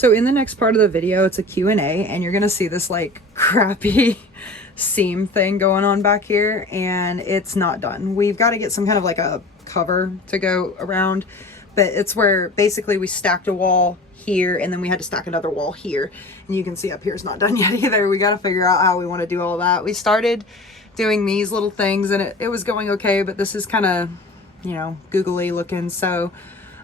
So in the next part of the video, it's a Q&A, and you're gonna see this like crappy seam thing going on back here, and it's not done. We've got to get some kind of like a cover to go around, but it's where basically we stacked a wall here and then we had to stack another wall here, and you can see up here it's not done yet either. We got to figure out how we want to do all that. We started doing these little things and it was going okay, but this is kind of, you know, googly looking, so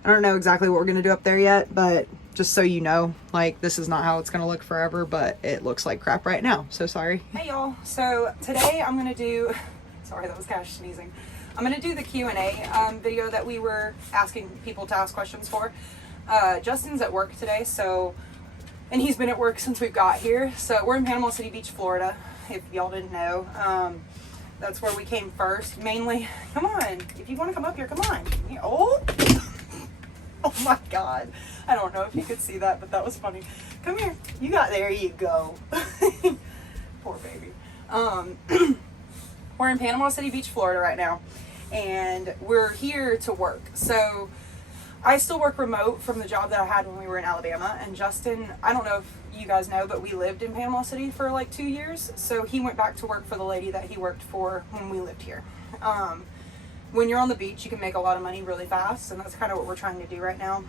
I don't know exactly what we're gonna do up there yet, but just so you know, like, this is not how it's gonna look forever, but it looks like crap right now, so sorry. Hey y'all, so today I'm gonna do, sorry, that was Cash sneezing. I'm gonna do the Q&A video that we were asking people to ask questions for. Justin's at work today, so, and he's been at work since we've got here. So we're in Panama City Beach, Florida, if y'all didn't know. That's where we came first, mainly. Come on, if you wanna come up here, come on. Oh! Oh my God. I don't know if you could see that, but that was funny. Come here. You got, there you go. Poor baby. We're in Panama City Beach, Florida right now, and we're here to work. So I still work remote from the job that I had when we were in Alabama, and Justin, I don't know if you guys know, but we lived in Panama City for like 2 years. So he went back to work for the lady that he worked for when we lived here. When you're on the beach, you can make a lot of money really fast, and that's kind of what we're trying to do right now.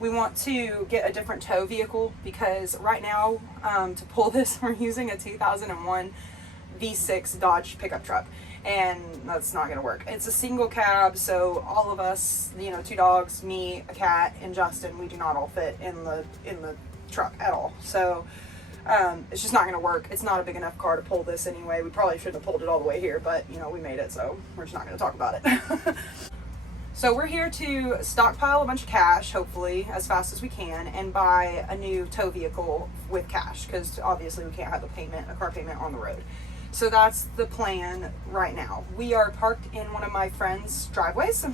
We want to get a different tow vehicle because right now, to pull this, we're using a 2001 V6 Dodge pickup truck, and that's not going to work. It's a single cab, so all of us, you know, 2 dogs, me, a cat, and Justin, we do not all fit in the truck at all. So it's just not going to work. It's not a big enough car to pull this anyway. We probably shouldn't have pulled it all the way here, but you know, we made it, so we're just not going to talk about it. So we're here to stockpile a bunch of cash, hopefully, as fast as we can, and buy a new tow vehicle with cash, because obviously we can't have a car payment on the road. So that's the plan right now. We are parked in one of my friend's driveways,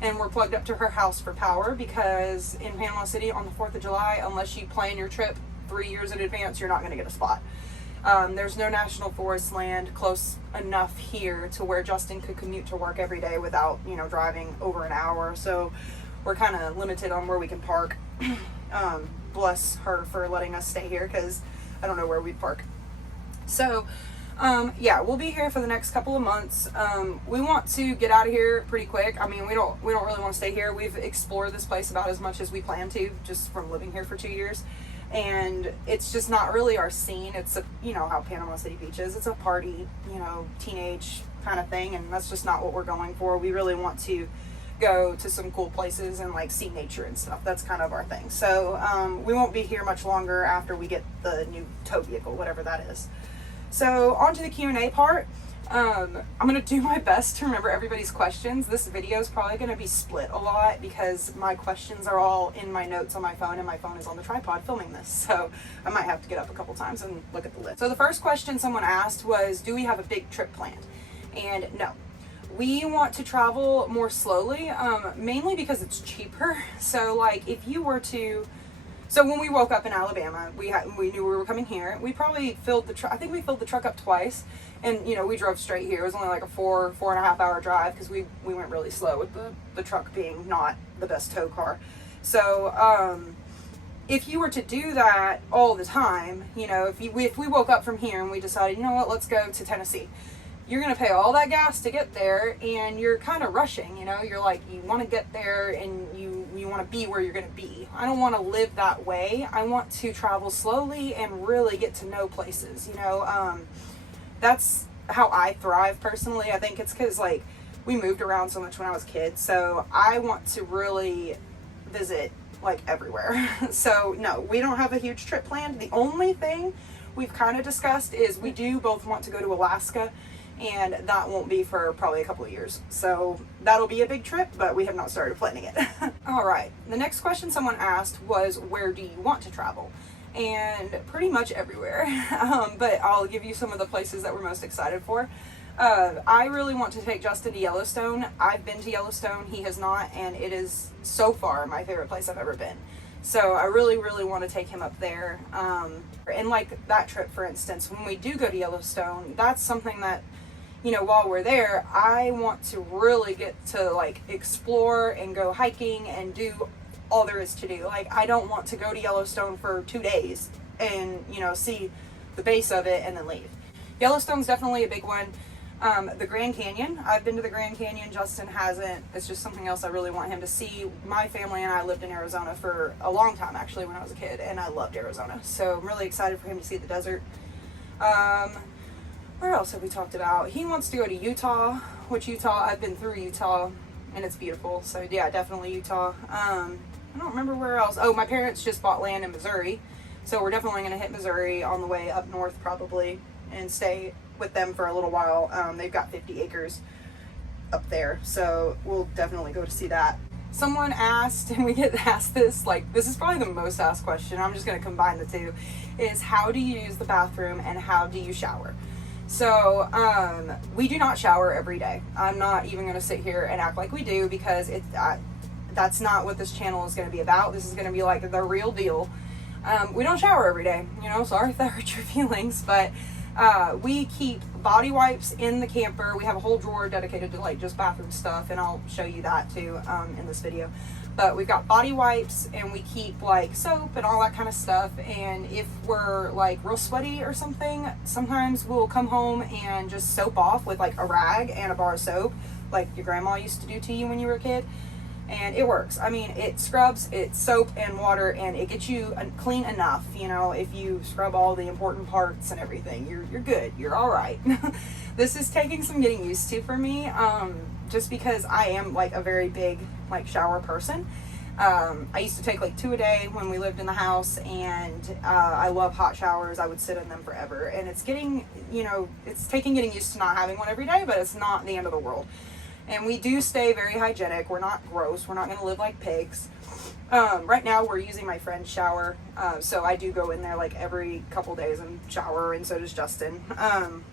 and we're plugged up to her house for power, because in Panama City on the 4th of July, unless you plan your trip 3 years in advance, you're not going to get a spot. There's no national forest land close enough here to where Justin could commute to work every day without, you know, driving over an hour. So we're kind of limited on where we can park. Bless her for letting us stay here, because I don't know where we'd park. So yeah, we'll be here for the next couple of months. We want to get out of here pretty quick. I mean, we don't really want to stay here. We've explored this place about as much as we plan to, just from living here for 2 years. And it's just not really our scene. It's you know how Panama City Beach is. It's a party, you know, teenage kind of thing, and that's just not what we're going for. We really want to go to some cool places and like see nature and stuff. That's kind of our thing. So we won't be here much longer after we get the new tow vehicle, whatever that is. So on to the Q&A part. I'm going to do my best to remember everybody's questions. This video is probably going to be split a lot because my questions are all in my notes on my phone, and my phone is on the tripod filming this. So I might have to get up a couple times and look at the list. So the first question someone asked was, do we have a big trip planned? And no. We want to travel more slowly, mainly because it's cheaper. So like if you were to... So when we woke up in Alabama, we knew we were coming here. We probably filled the truck. I think we filled the truck up twice, and you know, we drove straight here. It was only like a 4.5 hour drive, because we went really slow with the truck being not the best tow car. So if you were to do that all the time, you know, if we woke up from here and we decided, you know what, let's go to Tennessee, you're going to pay all that gas to get there, and you're kind of rushing, you know, you're like, you want to get there and you want to be where you're going to be. I don't want to live that way. I want to travel slowly and really get to know places, you know. That's how I thrive personally. I think it's because like we moved around so much when I was a kid, so I want to really visit like everywhere. So no, we don't have a huge trip planned. The only thing we've kind of discussed is we do both want to go to Alaska, and that won't be for probably a couple of years. So that'll be a big trip, but we have not started planning it. All right, the next question someone asked was, where do you want to travel? And pretty much everywhere. But I'll give you some of the places that we're most excited for. I really want to take Justin to Yellowstone. I've been to Yellowstone, he has not, and it is so far my favorite place I've ever been. So I really, really want to take him up there. And like that trip, for instance, when we do go to Yellowstone, that's something that, you know, while we're there, I want to really get to like explore and go hiking and do all there is to do. Like, I don't want to go to Yellowstone for 2 days and, you know, see the base of it and then leave. Yellowstone's definitely a big one. The Grand Canyon, I've been to the Grand Canyon, Justin hasn't. It's just something else I really want him to see. My family and I lived in Arizona for a long time, actually, when I was a kid, and I loved Arizona. So I'm really excited for him to see the desert. Where else have we talked about? He wants to go to Utah, which Utah, I've been through Utah, and it's beautiful. So yeah, definitely Utah. I don't remember where else. Oh, my parents just bought land in Missouri. So we're definitely going to hit Missouri on the way up north probably and stay with them for a little while. They've got 50 acres up there, so we'll definitely go to see that. Someone asked, and we get asked this, like, this is probably the most asked question, I'm just going to combine the two, is how do you use the bathroom and how do you shower? So we do not shower every day. I'm not even going to sit here and act like we do, because that's not what this channel is going to be about. This is going to be like the real deal. We don't shower every day, you know, sorry if that hurt your feelings, but we keep body wipes in the camper. We have a whole drawer dedicated to like just bathroom stuff, and I'll show you that too in this video. But we've got body wipes, and we keep like soap and all that kind of stuff. And if we're like real sweaty or something, sometimes we'll come home and just soap off with like a rag and a bar of soap, like your grandma used to do to you when you were a kid. And it works. I mean, it scrubs, it's soap and water, and it gets you clean enough. You know, if you scrub all the important parts and everything, you're good. You're all right. This is taking some getting used to for me, just because I am like a very big like shower person. I used to take like 2 a day when we lived in the house, and I love hot showers. I would sit in them forever, and it's getting, you know, it's taking getting used to not having one every day, but it's not the end of the world. And we do stay very hygienic. We're not gross. We're not going to live like pigs. Right now we're using my friend's shower. So I do go in there like every couple days and shower, and so does Justin. And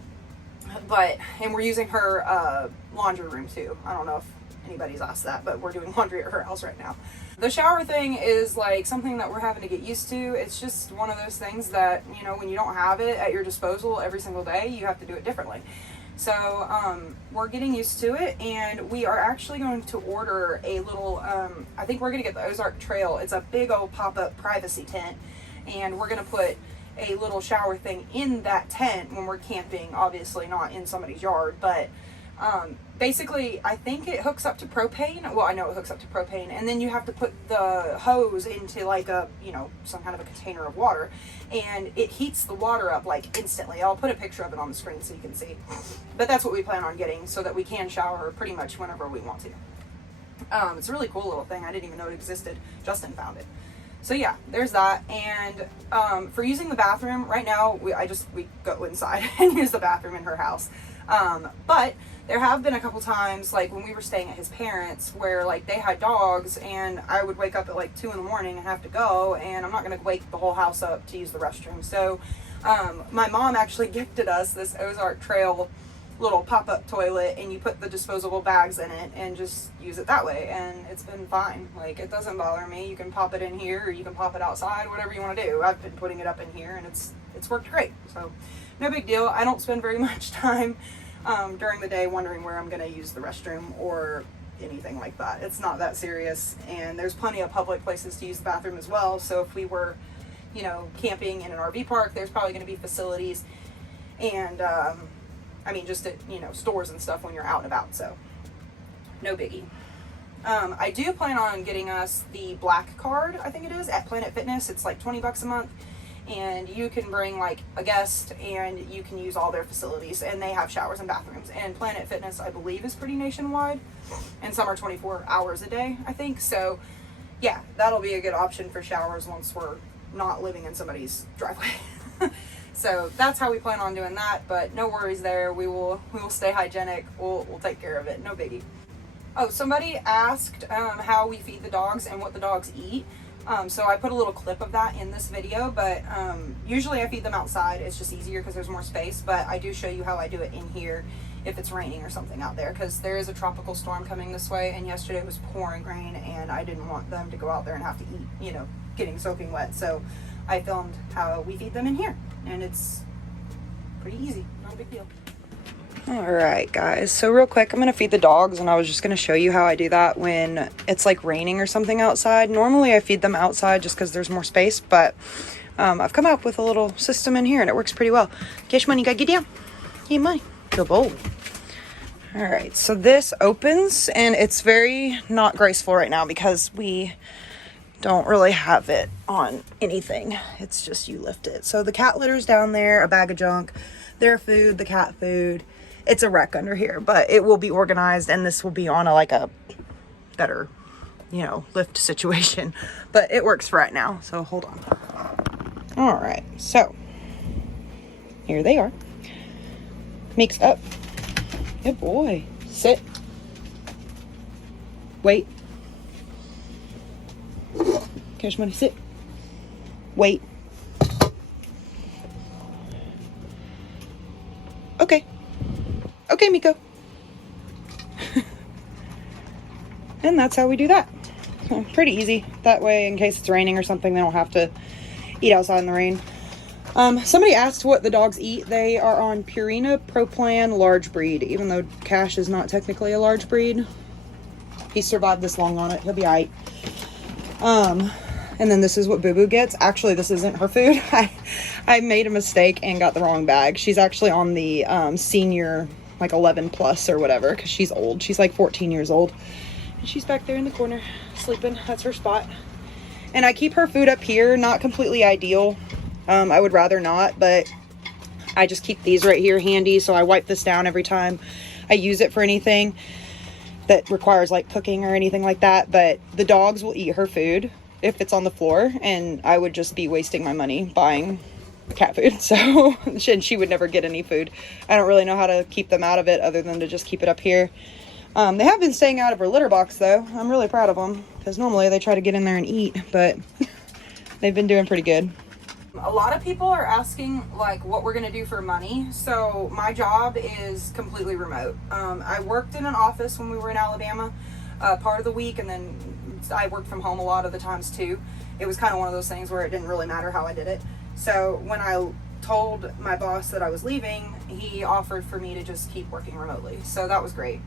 we're using her laundry room too. I don't know if anybody's asked that, but we're doing laundry at her house right now. The shower thing is like something that we're having to get used to. It's just one of those things that, you know, when you don't have it at your disposal every single day, you have to do it differently. So we're getting used to it, and we are actually going to order a little, I think we're going to get the Ozark Trail. It's a big old pop-up privacy tent, and we're going to put a little shower thing in that tent when we're camping, obviously not in somebody's yard, but basically I think it hooks up to propane. Well, I know it hooks up to propane, and then you have to put the hose into like a, you know, some kind of a container of water, and it heats the water up like instantly. I'll put a picture of it on the screen so you can see, but that's what we plan on getting so that we can shower pretty much whenever we want to. It's a really cool little thing. I didn't even know it existed. Justin found it. So yeah, there's that. And for using the bathroom right now, we go inside and use the bathroom in her house. But there have been a couple times, like when we were staying at his parents, where like they had dogs, and I would wake up at like 2 in the morning and have to go, and I'm not going to wake the whole house up to use the restroom. So my mom actually gifted us this Ozark Trail little pop-up toilet, and you put the disposable bags in it and just use it that way, and it's been fine. Like, it doesn't bother me. You can pop it in here, or you can pop it outside, whatever you want to do. I've been putting it up in here, and it's worked great. So no big deal. I don't spend very much time during the day wondering where I'm going to use the restroom or anything like that. It's not that serious, and there's plenty of public places to use the bathroom as well. So if we were, you know, camping in an RV park, there's probably going to be facilities, and I mean, just at, you know, stores and stuff when you're out and about, so no biggie. I do plan on getting us the black card, I think it is, at Planet Fitness. It's like $20 a month, and you can bring like a guest, and you can use all their facilities, and they have showers and bathrooms. And Planet Fitness, I believe, is pretty nationwide, and some are 24 hours a day, I think. So yeah, that'll be a good option for showers once we're not living in somebody's driveway. So that's how we plan on doing that, but no worries there. We will stay hygienic. We'll take care of it. No biggie. Oh, somebody asked how we feed the dogs and what the dogs eat. So I put a little clip of that in this video, but usually I feed them outside. It's just easier because there's more space, but I do show you how I do it in here if it's raining or something out there, because there is a tropical storm coming this way, and yesterday it was pouring rain, and I didn't want them to go out there and have to eat, you know, getting soaking wet. So I filmed how we feed them in here, and it's pretty easy, not a big deal. All right, guys. So real quick, I'm going to feed the dogs, and I was just going to show you how I do that when it's like raining or something outside. Normally I feed them outside just because there's more space, but I've come up with a little system in here and it works pretty well. Cash money, gotta get down. Get money. Good boy. All right, so this opens and it's very not graceful right now because we don't really have it on anything. It's just you lift it. So the cat litter's down there, a bag of junk, their food, the cat food. It's a wreck under here, but it will be organized and this will be on a better, lift situation. But it works for right now, so hold on. All right, so here they are. Mix up. Good boy. Sit. Wait. Cash money, sit. Wait. Okay. Okay, Miko. And that's how we do that. So, pretty easy. That way, in case it's raining or something, they don't have to eat outside in the rain. Somebody asked what the dogs eat. They are on Purina Pro Plan large breed, even though Cash is not technically a large breed. He survived this long on it. He'll be all right. And then this is what Boo Boo gets. Actually, this isn't her food. I made a mistake and got the wrong bag. She's actually on the senior, 11 plus or whatever, because she's old. She's 14 years old. And she's back there in the corner sleeping. That's her spot. And I keep her food up here. Not completely ideal. I would rather not, but I just keep these right here handy. So I wipe this down every time I use it for anything that requires cooking or anything like that. But the dogs will eat her food if it's on the floor, and I would just be wasting my money buying cat food. So she would never get any food. I don't really know how to keep them out of it other than to just keep it up here. They have been staying out of her litter box though. I'm really proud of them because normally they try to get in there and eat, but they've been doing pretty good. A lot of people are asking what we're gonna do for money. So my job is completely remote. I worked in an office when we were in Alabama part of the week, and then I worked from home a lot of the times too. It was kind of one of those things where it didn't really matter how I did it. So when I told my boss that I was leaving, he offered for me to just keep working remotely. So that was great.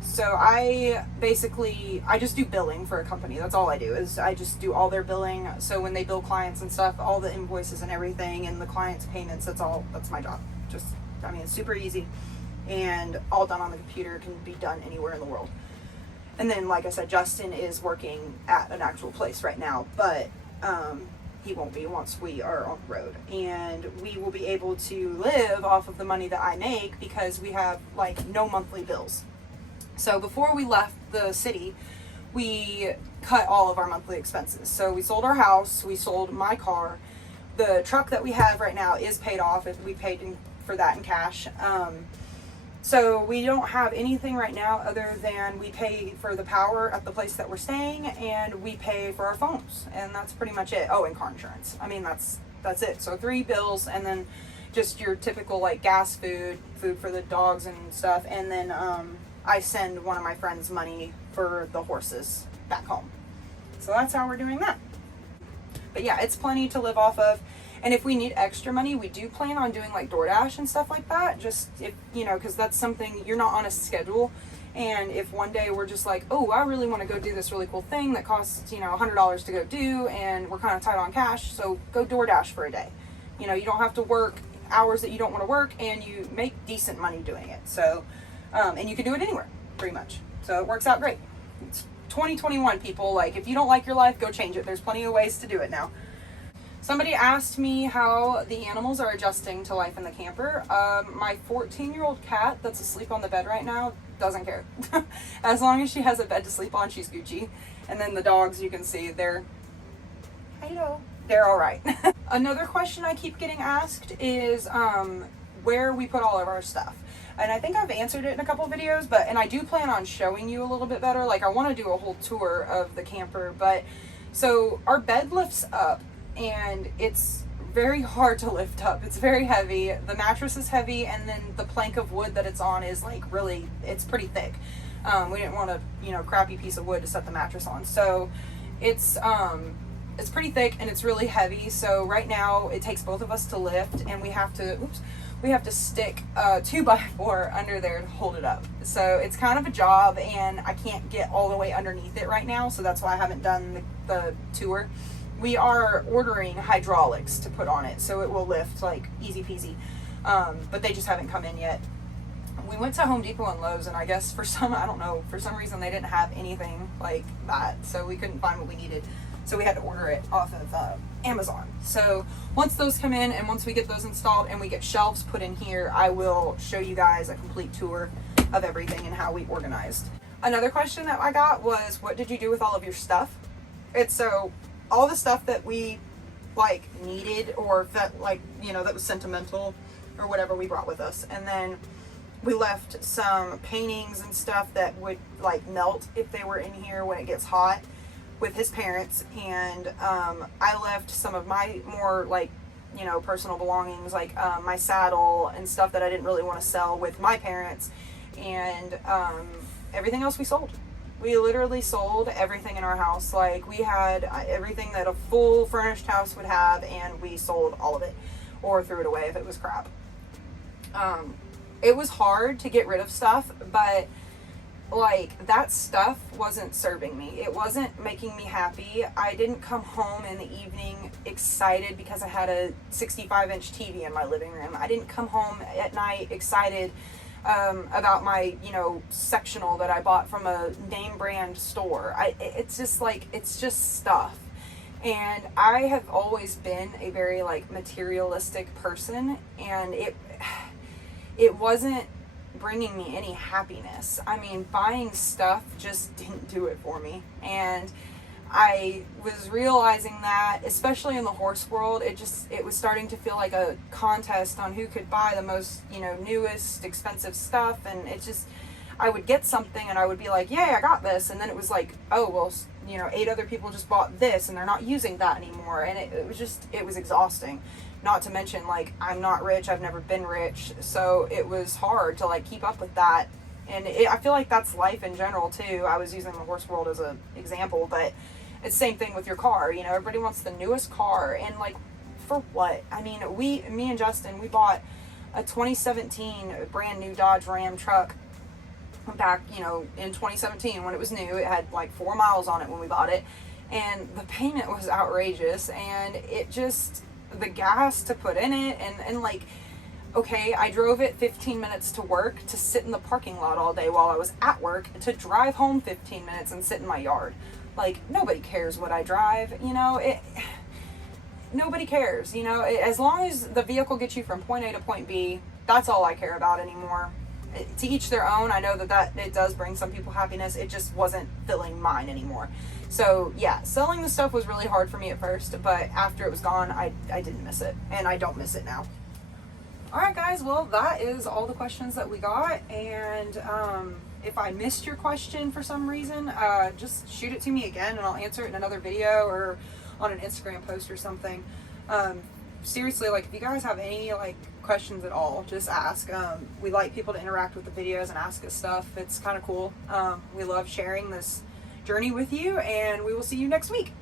So I just do billing for a company. That's all I do, is I just do all their billing. So when they bill clients and stuff, all the invoices and everything and the client's payments, that's my job. It's super easy and all done on the computer, can be done anywhere in the world. And then, like I said, Justin is working at an actual place right now, but he won't be once we are on the road. And we will be able to live off of the money that I make because we have no monthly bills. So before we left the city, we cut all of our monthly expenses. So we sold our house, we sold my car. The truck that we have right now is paid off. If we paid for that in cash. So we don't have anything right now other than we pay for the power at the place that we're staying, and we pay for our phones, and that's pretty much it. Oh, and car insurance. That's it. So 3 bills, and then just your typical gas, food for the dogs and stuff, and then I send one of my friends money for the horses back home. So that's how we're doing that. But yeah, it's plenty to live off of. And if we need extra money, we do plan on doing DoorDash and stuff like that. Just if, because that's something, you're not on a schedule. And if one day we're just oh, I really want to go do this really cool thing that costs, $100 to go do, and we're kind of tight on cash, so go DoorDash for a day. You don't have to work hours that you don't want to work, and you make decent money doing it. So, and you can do it anywhere, pretty much. So it works out great. It's 2021, people. If you don't like your life, go change it. There's plenty of ways to do it now. Somebody asked me how the animals are adjusting to life in the camper. My 14-year-old cat that's asleep on the bed right now doesn't care. As long as she has a bed to sleep on, she's Gucci. And then the dogs, you can see, they're all right. Another question I keep getting asked is where we put all of our stuff. And I think I've answered it in a couple videos, and I do plan on showing you a little bit better. I want to do a whole tour of the camper, so our bed lifts up, and it's very hard to lift up. It's very heavy. The mattress is heavy, and then the plank of wood that it's on is it's pretty thick. We didn't want a crappy piece of wood to set the mattress on. So it's pretty thick and it's really heavy. So right now it takes both of us to lift, and we have we have to stick a 2x4 under there to hold it up. So it's kind of a job, and I can't get all the way underneath it right now, so that's why I haven't done the tour. We are ordering hydraulics to put on it, so it will lift like easy peasy. But they just haven't come in yet. We went to Home Depot and Lowe's, and I guess for some reason they didn't have anything like that, so we couldn't find what we needed. So we had to order it off of Amazon. So once those come in, and once we get those installed and we get shelves put in here, I will show you guys a complete tour of everything and how we organized. Another question that I got was, what did you do with all of your stuff? It's so all the stuff that we like needed, or that like, you know, that was sentimental or whatever, we brought with us. And then we left some paintings and stuff that would like melt if they were in here when it gets hot, with his parents. And I left some of my more like, you know, personal belongings, like my saddle and stuff that I didn't really want to sell, with my parents. And everything else we sold. We literally sold everything in our house. Like, we had everything that a full furnished house would have, and we sold all of it, or threw it away if it was crap. It was hard to get rid of stuff, but like, that stuff wasn't serving me. It wasn't making me happy. I didn't come home in the evening excited because I had a 65-inch TV in my living room. I didn't come home at night excited about my, you know, sectional that I bought from a name brand store. It's just like, it's just stuff. And I have always been a very like materialistic person, and it wasn't bringing me any happiness. I mean, buying stuff just didn't do it for me. And I was realizing that, especially in the horse world, it was starting to feel like a contest on who could buy the most, you know, newest, expensive stuff. And it just, I would get something and I would be like, yay, I got this. And then it was like, oh, well, you know, 8 other people just bought this and they're not using that anymore. And it was exhausting. Not to mention, like, I'm not rich. I've never been rich. So it was hard to like keep up with that. And I feel like that's life in general too. I was using the horse world as an example, but it's the same thing with your car. You know, everybody wants the newest car, and like, for what? I mean, me and Justin, we bought a 2017 brand new Dodge Ram truck back, you know, in 2017 when it was new. It had like 4 miles on it when we bought it, and the payment was outrageous, and it just, the gas to put in it, and like, okay, I drove it 15 minutes to work, to sit in the parking lot all day while I was at work, to drive home 15 minutes and sit in my yard. Like, nobody cares what I drive, you know, nobody cares, you know, as long as the vehicle gets you from point A to point B, that's all I care about anymore. To each their own. I know that it does bring some people happiness. It just wasn't filling mine anymore. So yeah, selling the stuff was really hard for me at first, but after it was gone, I didn't miss it, and I don't miss it now. Alright guys, well, that is all the questions that we got, and if I missed your question for some reason, just shoot it to me again and I'll answer it in another video or on an Instagram post or something. Seriously, like, if you guys have any like questions at all, just ask. We like people to interact with the videos and ask us stuff. It's kind of cool. We love sharing this journey with you, and we will see you next week.